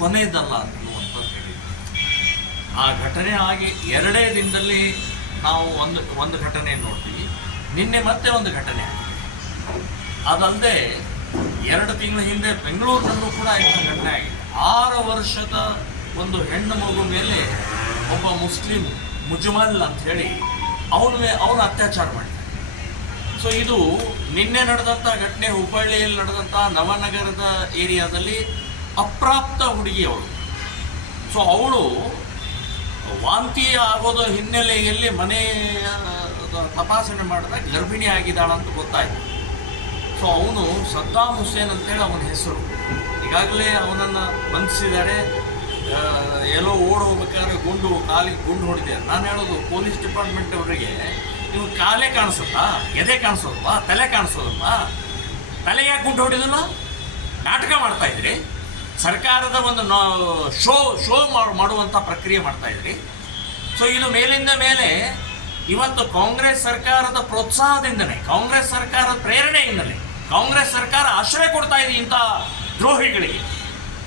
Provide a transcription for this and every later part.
ಕೊನೆಯದಲ್ಲ ಅಂತ ಹೇಳಿದ್ರು. ಆ ಘಟನೆ ಆಗಿ ಎರಡೇ ದಿನದಲ್ಲಿ ನಾವು ಒಂದು ಒಂದು ಘಟನೆ ನೋಡ್ತೀವಿ. ನಿನ್ನೆ ಮತ್ತೆ ಒಂದು ಘಟನೆ. ಅದಲ್ಲದೆ ಎರಡು ತಿಂಗಳ ಹಿಂದೆ ಬೆಂಗಳೂರಿನಲ್ಲೂ ಕೂಡ ಇಂಥ ಘಟನೆ ಆಗಿದೆ. ಆರು ವರ್ಷದ ಒಂದು ಹೆಣ್ಣು ಮಗು ಮೇಲೆ ಒಬ್ಬ ಮುಸ್ಲಿಂ ಮುಜಮಲ್ ಅಂತ ಹೇಳಿ ಅವನ ಅವನು ಅತ್ಯಾಚಾರ ಮಾಡಿದ ಸೊ ಇದು ನಿನ್ನೆ ನಡೆದಂಥ ಘಟನೆ ಹುಬ್ಬಳ್ಳಿಯಲ್ಲಿ ನಡೆದಂಥ ನವನಗರದ ಏರಿಯಾದಲ್ಲಿ ಅಪ್ರಾಪ್ತ ಹುಡುಗಿ ಅವಳು ಸೊ ಅವಳು ವಾಂತಿ ಆಗೋದ ಹಿನ್ನೆಲೆಯಲ್ಲಿ ಮನೆ ತಪಾಸಣೆ ಮಾಡಿದಾಗ ಗರ್ಭಿಣಿ ಆಗಿದ್ದಾಳಂತ ಗೊತ್ತಾಯ್ತು. ಸೊ ಅವನು ಸದ್ದಾಮ್ ಹುಸೇನ್ ಅಂತೇಳಿ ಅವನ ಹೆಸರು. ಈಗಾಗಲೇ ಅವನನ್ನು ಬಂಧಿಸಿದ್ದಾರೆ ಎಲ್ಲೋ ಓಡ್ ಹೋಗ್ಬೇಕಾದ್ರೆ ಗುಂಡು, ಕಾಲಿಗೆ ಗುಂಡು ಹೊಡಿದೆ. ನಾನು ಹೇಳೋದು ಪೊಲೀಸ್ ಡಿಪಾರ್ಟ್ಮೆಂಟ್ ಅವರಿಗೆ, ನೀವು ಕಾಲೇ ಕಾಣಿಸುತ್ತಾ? ಎದೆ ಕಾಣಿಸೋದಲ್ವಾ? ತಲೆ ಕಾಣಿಸೋದಲ್ವಾ? ತಲೆ ಯಾಕೆ ಗುಂಡು ಹೊಡೆದಲ್ಲ ನಾಟಕ ಮಾಡ್ತಾ ಇದ್ರಿ? ಸರ್ಕಾರದ ಒಂದು ಶೋ ಶೋ ಮಾಡುವಂಥ ಪ್ರಕ್ರಿಯೆ ಮಾಡ್ತಾ ಇದ್ರಿ. ಸೊ ಇದು ಮೇಲಿಂದ ಮೇಲೆ ಇವತ್ತು ಕಾಂಗ್ರೆಸ್ ಸರ್ಕಾರದ ಪ್ರೋತ್ಸಾಹದಿಂದಲೇ ಕಾಂಗ್ರೆಸ್ ಸರ್ಕಾರದ ಪ್ರೇರಣೆಯಿಂದಲೇ ಕಾಂಗ್ರೆಸ್ ಸರ್ಕಾರ ಆಶ್ರಯ ಕೊಡ್ತಾ ಇದೆ ಇಂಥ ದ್ರೋಹಿಗಳಿಗೆ.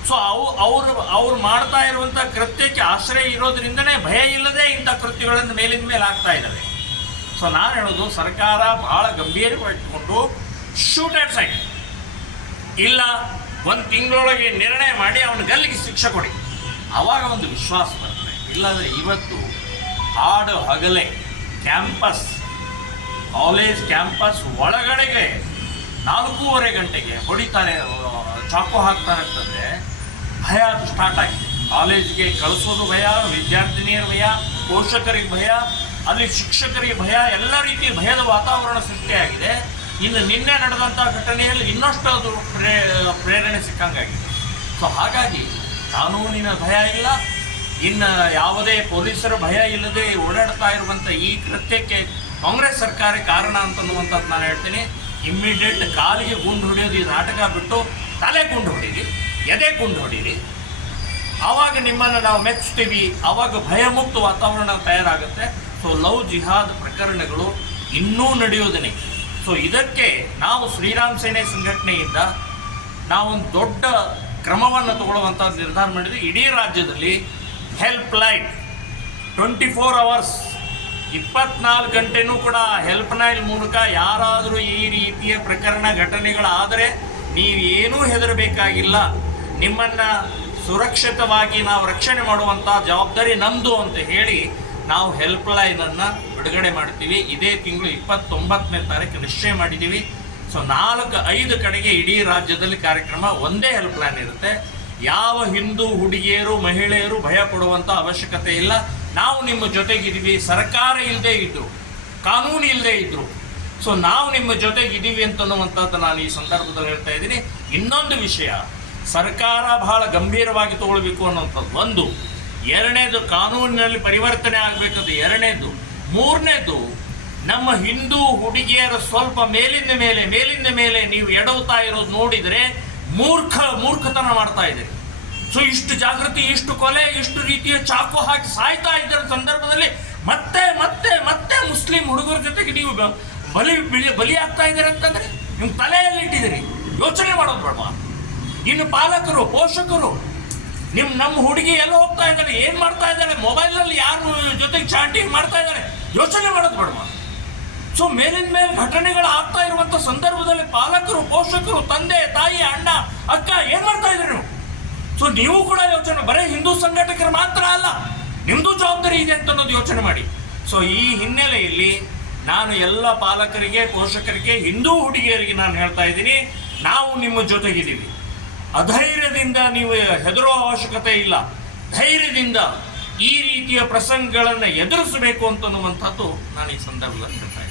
ಸೊ ಅವು, ಅವರು, ಅವ್ರು ಮಾಡ್ತಾ ಇರುವಂಥ ಕೃತ್ಯಕ್ಕೆ ಆಶ್ರಯ ಇರೋದ್ರಿಂದನೇ ಭಯ ಇಲ್ಲದೆ ಇಂಥ ಕೃತ್ಯಗಳನ್ನು ಮೇಲಿಂದ ಮೇಲೆ ಆಗ್ತಾ ಇದ್ದಾವೆ ಸೊ ನಾನು ಹೇಳೋದು ಸರ್ಕಾರ ಬಹಳ ಗಂಭೀರವಾಗಿಟ್ಕೊಂಡು ಶೂಟ್ ಆಟ್ ಸೈಡ್ ಇಲ್ಲ ಒಂದು ತಿಂಗಳೊಳಗೆ ನಿರ್ಣಯ ಮಾಡಿ ಅವನ ಗಲ್ಲಿಗೆ ಶಿಕ್ಷೆ ಕೊಡಿ. ಆವಾಗ ಒಂದು ವಿಶ್ವಾಸ ಬರ್ತದೆ ಇಲ್ಲಾಂದರೆ ಇವತ್ತು ಹಾಡು ಹಗಲೇ, ಕ್ಯಾಂಪಸ್, ಕಾಲೇಜ್ ಕ್ಯಾಂಪಸ್ ಒಳಗಡೆಗೆ ನಾಲ್ಕೂವರೆ ಗಂಟೆಗೆ ಹೊಡಿತಾರೆ ಚಾಕು ಹಾಕ್ತಾರೆ ಅಂತಂದರೆ ಭಯ ಅದು ಸ್ಟಾರ್ಟ್ ಆಗಿದೆ. ಕಾಲೇಜ್ಗೆ ಕಳಿಸೋದು ಭಯ, ವಿದ್ಯಾರ್ಥಿನಿಯರ ಭಯ, ಪೋಷಕರಿಗೆ ಭಯ, ಅಲ್ಲಿ ಶಿಕ್ಷಕರಿಗೆ ಭಯ, ಎಲ್ಲ ರೀತಿಯ ಭಯದ ವಾತಾವರಣ ಸೃಷ್ಟಿಯಾಗಿದೆ. ಇನ್ನು ನಿನ್ನೆ ನಡೆದಂಥ ಘಟನೆಯಲ್ಲಿ ಇನ್ನಷ್ಟು ಅದು ಪ್ರೇ, ಪ್ರೇರಣೆ ಸಿಕ್ಕಂಗಾಗಿದೆ ಸೊ ಹಾಗಾಗಿ ಕಾನೂನಿನ ಭಯ ಇಲ್ಲ. ಇನ್ನು ಯಾವುದೇ ಪೊಲೀಸರ ಭಯ ಇಲ್ಲದೆ ಓಡಾಡ್ತಾ ಇರುವಂಥ ಈ ಕೃತ್ಯಕ್ಕೆ ಕಾಂಗ್ರೆಸ್ ಸರ್ಕಾರ ಕಾರಣ ಅಂತನ್ನುವಂಥದ್ದು ನಾನು ಹೇಳ್ತೀನಿ. ಇಮ್ಮಿಡಿಯೇಟ್ ಕಾಲಿಗೆ ಗುಂಡು ಹೊಡೆಯೋದು, ಈ ನಾಟಕ ಬಿಟ್ಟು ತಲೆ ಗುಂಡು ಹೊಡೀರಿ, ಎದೆ ಗುಂಡು ಹೊಡೀರಿ. ಆವಾಗ ನಿಮ್ಮನ್ನು ನಾವು ಮೆಚ್ತೀವಿ. ಆವಾಗ ಭಯಮುಕ್ತ ವಾತಾವರಣ ತಯಾರಾಗುತ್ತೆ. ಸೊ ಲವ್ ಜಿಹಾದ್ ಪ್ರಕರಣಗಳು ಇನ್ನೂ ನಡೆಯೋದನ್ನೇ ಸೊ ಇದಕ್ಕೆ ನಾವು ಶ್ರೀರಾಮ್ ಸೇನೆ ಸಂಘಟನೆಯಿಂದ ನಾವೊಂದು ದೊಡ್ಡ ಕ್ರಮವನ್ನು ತಗೊಳ್ಳುವಂಥ ನಿರ್ಧಾರ ಮಾಡಿದ್ವಿ. ಇಡೀ ರಾಜ್ಯದಲ್ಲಿ help line twenty four hours ಇಪ್ಪತ್ನಾಲ್ಕು ಗಂಟೆನೂ ಕೂಡ ಹೆಲ್ಪ್ ಲೈನ್ ಮೂಲಕ ಯಾರಾದರೂ ಈ ರೀತಿಯ ಪ್ರಕರಣ, ಘಟನೆಗಳಾದರೆ ನೀವೇನೂ ಹೆದರಬೇಕಾಗಿಲ್ಲ. ನಿಮ್ಮನ್ನು ಸುರಕ್ಷಿತವಾಗಿ ನಾವು ರಕ್ಷಣೆ ಮಾಡುವಂಥ ಜವಾಬ್ದಾರಿ ನಮ್ಮದು ಅಂತ ಹೇಳಿ ನಾವು ಹೆಲ್ಪ್ ಲೈನನ್ನು ಬಿಡುಗಡೆ ಮಾಡ್ತೀವಿ. ಇದೇ ತಿಂಗಳು ಇಪ್ಪತ್ತೊಂಬತ್ತನೇ ತಾರೀಕು ನಿಶ್ಚಯ ಮಾಡಿದ್ದೀವಿ ಸೊ ನಾಲ್ಕು ಐದು ಕಡೆಗೆ ಇಡೀ ರಾಜ್ಯದಲ್ಲಿ ಕಾರ್ಯಕ್ರಮ ಒಂದೇ ಹೆಲ್ಪ್ ಲೈನ್ ಇರುತ್ತೆ. ಯಾವ ಹಿಂದೂ ಹುಡುಗಿಯರು, ಮಹಿಳೆಯರು ಭಯ ಪಡುವಂಥ ಅವಶ್ಯಕತೆ ಇಲ್ಲ. ನಾವು ನಿಮ್ಮ ಜೊತೆಗಿದ್ದೀವಿ. ಸರ್ಕಾರ ಇಲ್ಲದೆ ಇದ್ದರು ಕಾನೂನು ಇಲ್ಲದೆ ಇದ್ದರು ಸೊ ನಾವು ನಿಮ್ಮ ಜೊತೆಗಿದ್ದೀವಿ ಅಂತನ್ನುವಂಥದ್ದು ನಾನು ಈ ಸಂದರ್ಭದಲ್ಲಿ ಹೇಳ್ತಾ ಇದ್ದೀನಿ. ಇನ್ನೊಂದು ವಿಷಯ, ಸರ್ಕಾರ ಬಹಳ ಗಂಭೀರವಾಗಿ ತಗೊಳ್ಬೇಕು ಅನ್ನುವಂಥದ್ದು ಒಂದು. ಎರಡನೇದು ಕಾನೂನಿನಲ್ಲಿ ಪರಿವರ್ತನೆ ಆಗಬೇಕದು ಎರಡನೇದು. ಮೂರನೇದು, ನಮ್ಮ ಹಿಂದೂ ಹುಡುಗಿಯರ ಸ್ವಲ್ಪ ಮೇಲಿಂದ ಮೇಲೆ ಮೇಲಿಂದ ಮೇಲೆ ನೀವು ಎಡವುತ್ತಾ ಇರೋದು ನೋಡಿದರೆ ಮೂರ್ಖ, ಮೂರ್ಖತನ ಮಾಡ್ತಾ ಇದ್ದೀರಿ. ಸೊ ಇಷ್ಟು ಜಾಗೃತಿ, ಇಷ್ಟು ಕೊಲೆ, ಇಷ್ಟು ರೀತಿಯ ಚಾಕು ಹಾಕಿ ಸಾಯ್ತಾ ಇದ್ದರ ಸಂದರ್ಭದಲ್ಲಿ ಮತ್ತೆ ಮತ್ತೆ ಮತ್ತೆ ಮುಸ್ಲಿಂ ಹುಡುಗರ ಜೊತೆಗೆ ನೀವು ಬಲಿ, ಬಿಳಿ ಆಗ್ತಾ ಇದ್ದೀರಿ ಅಂತಂದ್ರೆ ನಿಮ್ಮ ತಲೆಯಲ್ಲಿ ಇಟ್ಟಿದ್ದೀರಿ. ಯೋಚನೆ ಮಾಡೋದು ಬೇಡವಾ ಇನ್ನು ಪಾಲಕರು, ಪೋಷಕರು ನಿಮ್ ನಮ್ಮ ಹುಡುಗಿ ಎಲ್ಲ ಹೋಗ್ತಾ ಇದ್ದಾಳೆ, ಏನ್ ಮಾಡ್ತಾ ಇದ್ದಾಳೆ ಮೊಬೈಲಲ್ಲಿ ಯಾರು ಜೊತೆಗೆ ಚಾಟಿಂಗ್ ಮಾಡ್ತಾ ಇದ್ದಾಳೆ, ಯೋಚನೆ ಮಾಡೋದು ಬೇಡವಾ ಸೊ ಮೇಲಿನ ಮೇಲೆ ಘಟನೆಗಳು ಆಗ್ತಾ ಇರುವಂತ ಸಂದರ್ಭದಲ್ಲಿ ಪಾಲಕರು, ಪೋಷಕರು, ತಂದೆ, ತಾಯಿ, ಅಣ್ಣ, ಅಕ್ಕ, ಏನ್ ಮಾಡ್ತಾ ಇದ್ರಿ ನೀವು? ಸೊ ನೀವು ಕೂಡ ಯೋಚನೆ, ಬರೀ ಹಿಂದೂ ಸಂಘಟಕರು ಮಾತ್ರ ಅಲ್ಲ, ನಿಮ್ದು ಜವಾಬ್ದಾರಿ ಇದೆ ಅಂತ ಅನ್ನೋದು ಯೋಚನೆ ಮಾಡಿ. ಸೊ ಈ ಹಿನ್ನೆಲೆಯಲ್ಲಿ ನಾನು ಎಲ್ಲ ಪಾಲಕರಿಗೆ, ಪೋಷಕರಿಗೆ, ಹಿಂದೂ ಹುಡುಗಿಯರಿಗೆ ನಾನು ಹೇಳ್ತಾ ಇದ್ದೀನಿ, ನಾವು ನಿಮ್ಮ ಜೊತೆಗಿದ್ದೀವಿ. ಅಧೈರ್ಯದಿಂದ ನೀವು ಹೆದರೋ ಅವಶ್ಯಕತೆ ಇಲ್ಲ. ಧೈರ್ಯದಿಂದ ಈ ರೀತಿಯ ಪ್ರಸಂಗಗಳನ್ನು ಎದುರಿಸಬೇಕು ಅಂತನ್ನುವಂಥದ್ದು ನಾನು ಈ ಸಂದರ್ಭದಲ್ಲಿ ಹೇಳ್ತಾ